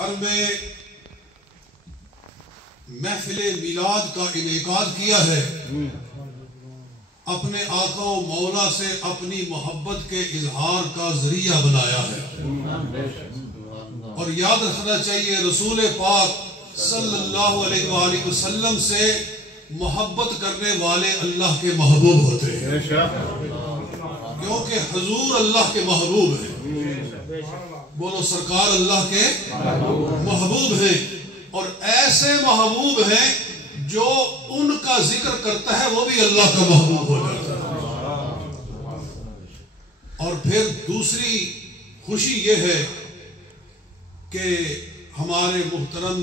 گھر میں محفل میلاد کا انعقاد کیا ہے، اپنے آقا و مولا سے اپنی محبت کے اظہار کا ذریعہ بنایا ہے۔ اور یاد رکھنا چاہیے رسول پاک صلی اللہ علیہ وآلہ وسلم سے محبت کرنے والے اللہ کے محبوب ہوتے ہیں، کیونکہ حضور اللہ کے محبوب ہیں۔ بولو سرکار اللہ کے محبوب ہیں، اور ایسے محبوب ہیں جو ان کا ذکر کرتا ہے وہ بھی اللہ کا محبوب ہو جاتا ہے۔ اور پھر دوسری خوشی یہ ہے کہ ہمارے محترم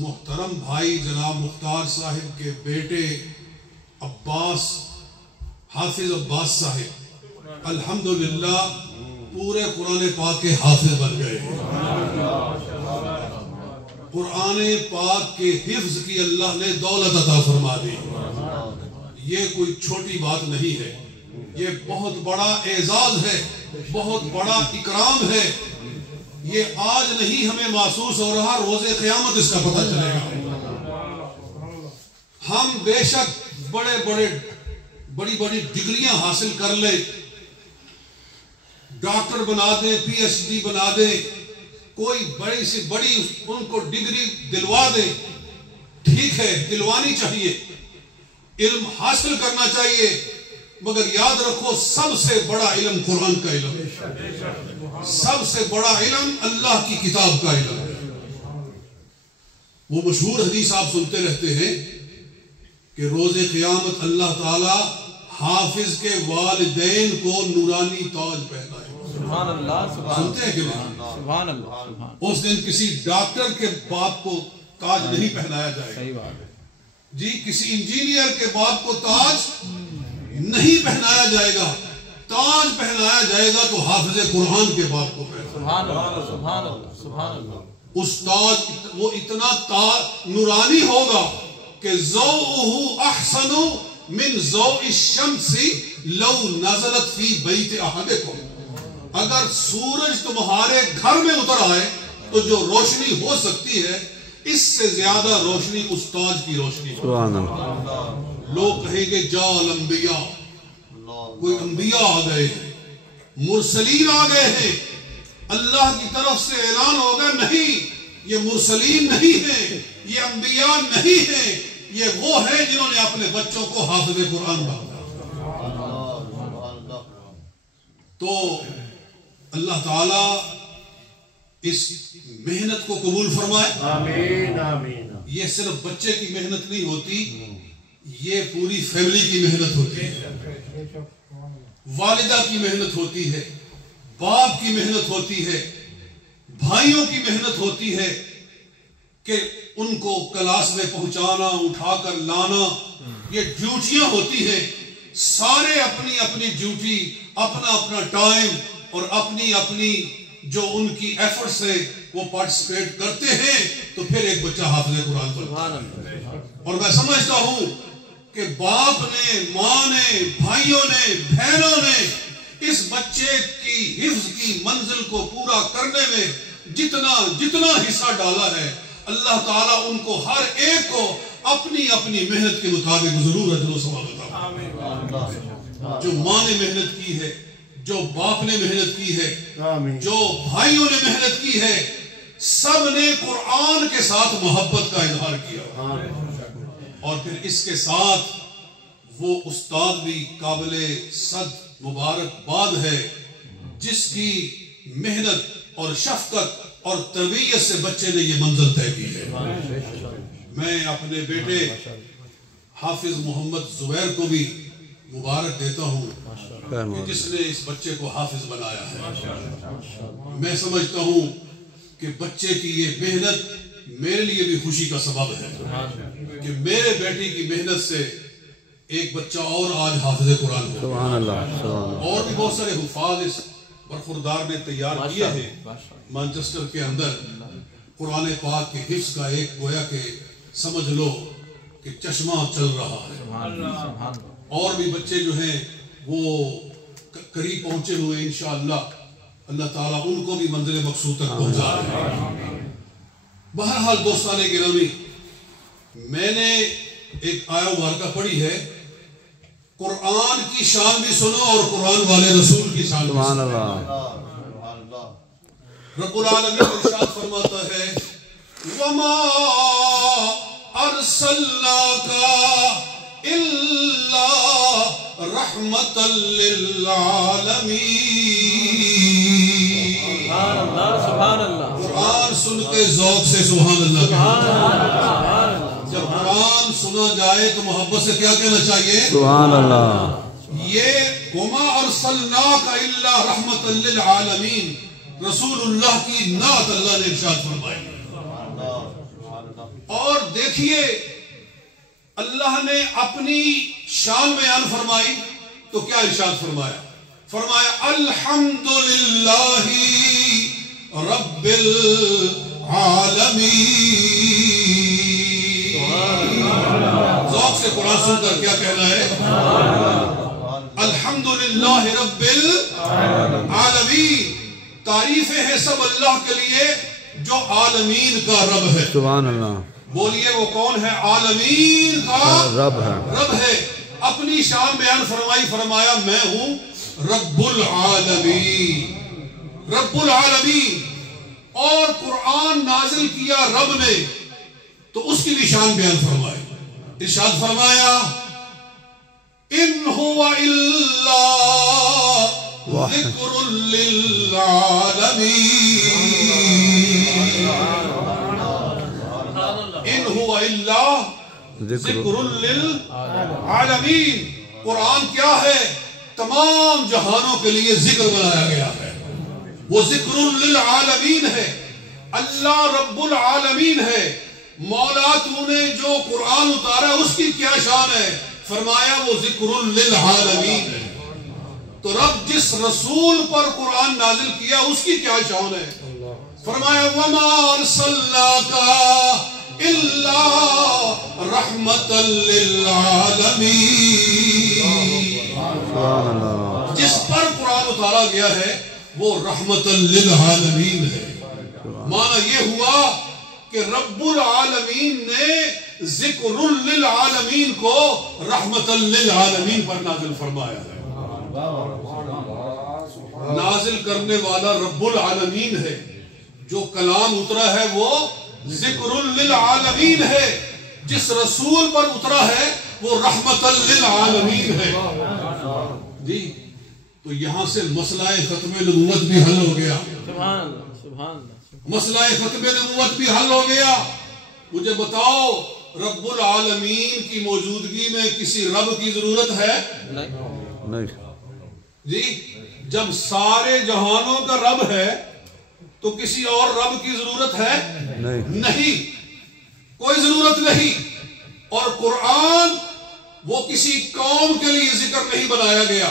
محترم بھائی جناب مختار صاحب کے بیٹے عباس، حافظ عباس صاحب الحمدللہ پورے قرآن پاک کے حافظ بن گئے ہیں۔ قرآن پاک کے حفظ کی اللہ نے دولت عطا فرما دی۔ یہ کوئی چھوٹی بات نہیں ہے، یہ بہت بڑا اعزاز ہے، بہت بڑا اکرام ہے۔ یہ آج نہیں ہمیں محسوس ہو رہا، روز قیامت اس کا پتہ چلے گا۔ ہم بے شک بڑی بڑی ڈگریاں حاصل کر لیں، ڈاکٹر بنا دیں، پی ایچ ڈی بنا دیں، کوئی بڑی سی بڑی ان کو ڈگری دلوا دیں، ٹھیک ہے، دلوانی چاہیے، علم حاصل کرنا چاہیے، مگر یاد رکھو سب سے بڑا علم قرآن کا علم ہے، سب سے بڑا علم اللہ کی کتاب کا علم ہے۔ وہ مشہور حدیث آپ سنتے رہتے ہیں کہ روز قیامت اللہ تعالی حافظ کے والدین کو نورانی تاج پہنائے۔ سبحان اللہ، سنتے ہیں کہ نہیں؟ سبحان اللہ۔ اس دن کسی ڈاکٹر کے باپ کو تاج نہیں پہنایا جائے گا، صحیح بات ہے جی، کسی انجینئر کے باپ کو تاج نہیں پہنایا جائے گا، تاج پہنایا جائے گا تو حافظ قرآن کے باپ کو پہنایا۔ سبحان اللہ، سبحان اللہ، سبحان اللہ۔ اس تاج وہ اتنا تاج نورانی ہوگا کہ ضوءہ احسن من ضوء الشمس لو نزلت فی بیت احدکم۔ اگر سورج تمہارے گھر میں اتر آئے تو جو روشنی ہو سکتی ہے اس سے زیادہ روشنی اس تاج کی روشنی ہے۔ لوگ کہیں گے جا الانبیاء، کوئی انبیاء آ گئے ہیں، مرسلین آ گئے ہیں، اللہ کی طرف سے اعلان ہوگا، نہیں، یہ مرسلین نہیں ہیں، یہ انبیاء نہیں ہیں، یہ وہ ہیں جنہوں نے اپنے بچوں کو حافظ قرآن بنایا۔ تو اللہ تعالی اس محنت کو قبول فرمائے، آمین آمین۔ یہ صرف بچے کی محنت نہیں ہوتی، یہ پوری فیملی کی محنت ہوتی ہے، والدہ کی محنت ہوتی ہے، باپ کی محنت ہوتی ہے، بھائیوں کی محنت ہوتی ہے کہ ان کو کلاس میں پہنچانا، اٹھا کر لانا، یہ ڈیوٹیاں ہوتی ہیں۔ سارے اپنی اپنی ڈیوٹی، اپنا اپنا ٹائم اور اپنی اپنی جو ان کی ایفرٹ سے وہ پارٹیسپیٹ کرتے ہیں، تو پھر ایک بچہ حافظ قرآن بنتا ہے۔ اور میں سمجھتا ہوں کہ باپ نے، ماں نے، بھائیوں نے، بہنوں نے اس بچے کی حفظ کی منزل کو پورا کرنے میں جتنا حصہ ڈالا ہے، اللہ تعالیٰ ان کو ہر ایک کو اپنی اپنی محنت کے مطابق ضرور اجر و ثواب عطا فرمائے۔ جو ماں نے محنت کی ہے، جو باپ نے محنت کی ہے، جو بھائیوں نے محنت کی ہے، سب نے قرآن کے ساتھ محبت کا اظہار کیا، اور پھر اس کے ساتھ وہ استاد بھی قابل صد مبارکباد ہے جس کی محنت اور شفقت اور تربیت سے بچے نے یہ منزل طے کی ہے۔ میں اپنے بیٹے حافظ محمد زبیر کو بھی مبارک دیتا ہوں کہ جس نے اس بچے کو حافظ بنایا ہے۔ میں سمجھتا ہوں کہ بچے کی یہ محنت میرے لیے بھی خوشی کا سبب ہے کہ میرے بیٹی کی محنت سے ایک بچہ اور آج حافظ قرآن ہے۔ اور بھی بہت سارے حفاظ اس برخوردار نے تیار کیے ہیں مانچسٹر کے اندر۔ قرآن پاک کے حفظ کا ایک گویا کہ سمجھ لو کہ چشمہ چل رہا ہے، اور بھی بچے جو ہیں وہ قریب پہنچے ہوئے، انشاءاللہ اللہ تعالیٰ ان کو بھی منزل مقصود تک پہنچا رہے ہیں۔ بہرحال دوستان گرامی، میں نے ایک آیہ مبارکہ پڑھی ہے، قرآن کی شان بھی سنو اور قرآن والے رسول کی شان بھی سبحان سنو۔ اللہ۔ رب العالمین ارشاد فرماتا ہے وَمَا أَرْسَلْنَاكَ إِلَّا رَحْمَةً لِلْعَالَمِينَ۔ سبحان اللہ، سبحان اللہ، قرآن سن کے ذوق سے سبحان اللہ کہنا۔ جب قرآن سنا جائے تو محبت سے کیا کہنا چاہیے؟ سبحان اللہ۔ یہ وَمَا أَرْسَلْنَاكَ إِلَّا رَحْمَةً لِلْعَالَمِينَ، رسول اللہ کی نعت اللہ نے ارشاد فرمائی۔ اور دیکھیے اللہ نے اپنی شان بیان فرمائی تو کیا ارشاد فرمایا؟ فرمایا الحمدللہ رب العالمین۔ ذوق سے قرآن سن کر کیا کہنا ہے؟ الحمدللہ رب العالمین، تعریفیں ہیں سب اللہ کے لیے جو عالمین کا رب ہے۔ سبحان اللہ۔ بولیے وہ کون ہے؟ عالمین کا رب ہے۔ رب ہے۔ اپنی شان بیان فرمائی، فرمایا میں ہوں رب العالمین، رب العالمین۔ اور قرآن نازل کیا رب نے تو اس کی بھی شان بیان فرمائی، ارشاد فرمایا ان هو الا ذکر للعالمین، ان هو الا ذکر للعالمین۔ قرآن کیا ہے؟ تمام جہانوں کے لیے ذکر بنایا گیا ہے، وہ ذکر للعالمین ہے، اللہ رب العالمین ہے۔ مولا تو نے جو قرآن اتارا اس کی کیا شان ہے؟ فرمایا وہ ذکر للعالمین ہے۔ تو رب جس رسول پر قرآن نازل کیا اس کی کیا شان ہے؟ فرمایا وَمَا أَرْسَلْنَاكَ إِلَّا رَحْمَةً لِلْعَالَمِينَ۔ جس پر قرآن اتارا گیا ہے وہ رحمۃ للعالمین ہے۔ معنی یہ ہوا کہ رب العالمین نے ذکر للعالمین کو رحمۃ للعالمین پر نازل فرمایا ہے۔ نازل کرنے والا رب العالمین ہے، جو کلام اترا ہے وہ ذکر للعالمین ہے، جس رسول پر اترا ہے وہ رحمۃ للعالمین ہے۔ جی تو یہاں سے مسئلہ ختم نبوت بھی حل ہو گیا، سبحان اللہ، سبحان اللہ۔ مسئلہ ختم نبوت بھی حل ہو گیا۔ مجھے بتاؤ رب العالمین کی موجودگی میں کسی رب کی ضرورت ہے؟ نہیں۔ جی جب سارے جہانوں کا رب ہے تو کسی اور رب کی ضرورت ہے؟ نہیں، کوئی ضرورت نہیں۔ اور قرآن وہ کسی قوم کے لیے ذکر نہیں بنایا گیا،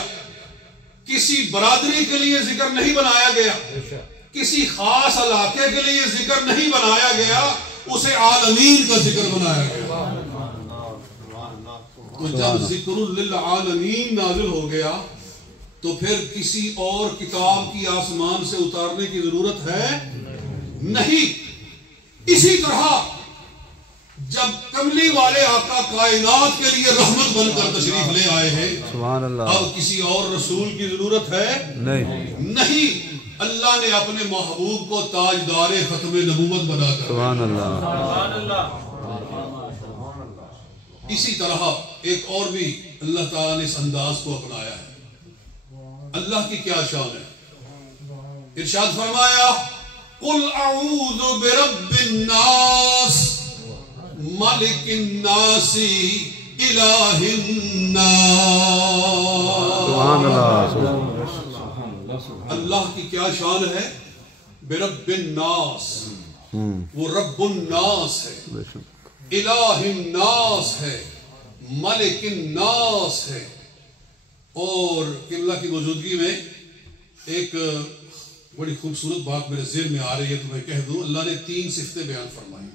کسی برادری کے لیے ذکر نہیں بنایا گیا، کسی خاص علاقے کے لیے ذکر نہیں بنایا گیا، اسے عالمین کا ذکر بنایا گیا۔ تو جب ذکر للعالمین نازل ہو گیا تو پھر کسی اور کتاب کی آسمان سے اتارنے کی ضرورت ہے نہیں۔ اسی طرح جب کملی والے آقا کائنات کے لیے رحمت بن کر تشریف لے آئے ہیں، سبحان اللہ، اب کسی اور رسول کی ضرورت ہے نہیں۔ اللہ نے اپنے محبوب کو تاجدار ختم نبوت بنا کر، سبحان اللہ۔ اسی طرح ایک اور بھی اللہ تعالیٰ نے اس انداز کو اپنایا ہے۔ اللہ کی کیا شان ہے؟ ارشاد فرمایا قُلْ أَعُوذُ بِرَبِّ النَّاسِ مَلِكِ النَّاسِ إِلَٰهِ النَّاسِ۔ سبحان اللہ۔ اللہ کی کیا شان ہے؟ برب الناس، وہ رب الناس ہے، الہ الناس ہے، ملک الناس ہے۔ اور اللہ کی موجودگی میں ایک بڑی خوبصورت بات میرے ذہن میں آ رہی ہے تو میں کہہ دوں، اللہ نے 3 صفتیں بیان فرمائی،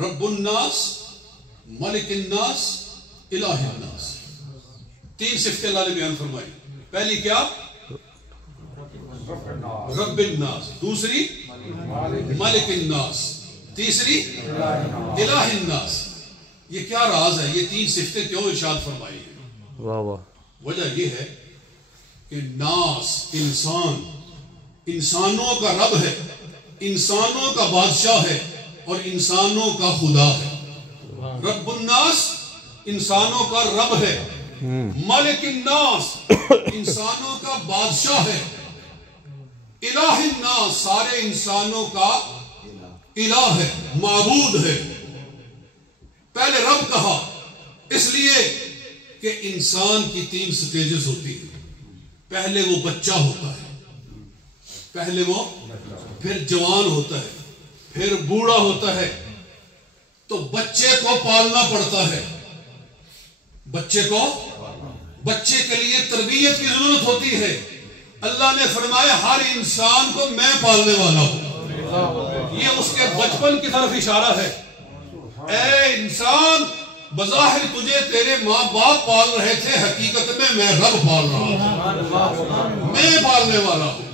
رب الناس، ملک الناس، الہ الناس۔ 3 صفتیں اللہ نے بیان فرمائی۔ پہلی کیا؟ رب الناس، دوسری ملک الناس، تیسری الہ الناس. یہ کیا راز ہے؟ یہ 3 صفتیں کیوں ارشاد فرمائی ہیں؟ واہ واہ. وجہ یہ ہے کہ ناس انسان انسانوں کا رب ہے، انسانوں کا بادشاہ ہے اور انسانوں کا خدا ہے. رب الناس انسانوں کا رب ہے، مالک الناس انسانوں کا بادشاہ ہے، الہ الناس سارے انسانوں کا الہ ہے، معبود ہے. پہلے رب کہا اس لیے کہ انسان کی 3 سٹیجز ہوتی ہیں. پہلے وہ بچہ ہوتا ہے، پہلے وہ پھر جوان ہوتا ہے، پھر بوڑھا ہوتا ہے. تو بچے کو پالنا پڑتا ہے، بچے کے لیے تربیت کی ضرورت ہوتی ہے. اللہ نے فرمایا ہر انسان کو میں پالنے والا ہوں. یہ اس کے بچپن کی طرف اشارہ ہے. اے انسان، بظاہر تجھے تیرے ماں باپ پال رہے تھے، حقیقت میں رب پال رہا ہوں، میں پالنے والا ہوں.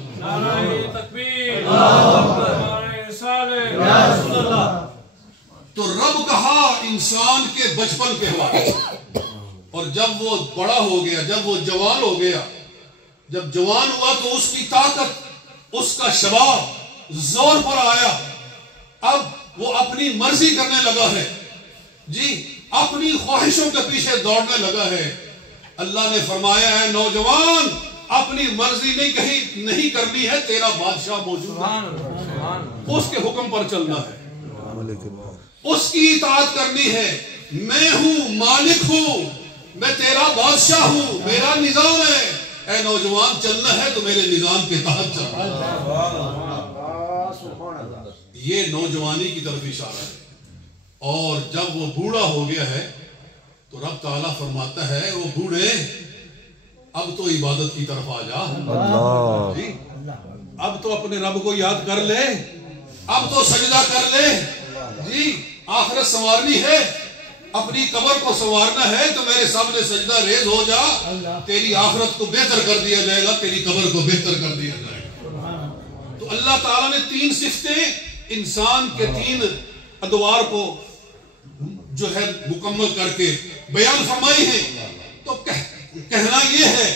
تو رب کہا انسان کے بچپن کے حوالے سے، اور جب وہ بڑا ہو گیا، جب وہ جوان ہو گیا، جب جوان ہوا تو اس کی طاقت، اس کا شباب زور پر آیا. اب وہ اپنی مرضی کرنے لگا ہے، جی اپنی خواہشوں کے پیچھے دوڑنے لگا ہے. اللہ نے فرمایا ہے نوجوان، اپنی مرضی نہیں کرنی ہے، تیرا بادشاہ موجود ہے، اس کے حکم پر چلنا ہے، اس کی اطاعت کرنی ہے. میں ہوں، مالک ہوں، میں تیرا بادشاہ ہوں، میرا نظام ہے. اے نوجوان، چلنا ہے تو میرے نظام کے تحت چلنا ہے. یہ نوجوانی کی طرف اشارہ ہے. اور جب وہ بوڑھا ہو گیا ہے تو رب تعالیٰ فرماتا ہے وہ بوڑھے اب تو عبادت کی طرف آ جا. جی اب تو اپنے رب کو یاد کر لے، اب تو سجدہ کر لے. جی آخرت سنوارنی ہے، اپنی قبر کو سنوارنا ہے تو میرے سامنے سجدہ ریز ہو جا. تیری آخرت کو بہتر کر دیا جائے گا، تیری قبر کو بہتر کر دیا جائے گا. تو اللہ تعالیٰ نے 3 صفتیں انسان کے 3 ادوار کو جو ہے مکمل کر کے بیان فرمائی ہیں. تو کہنا یہ ہے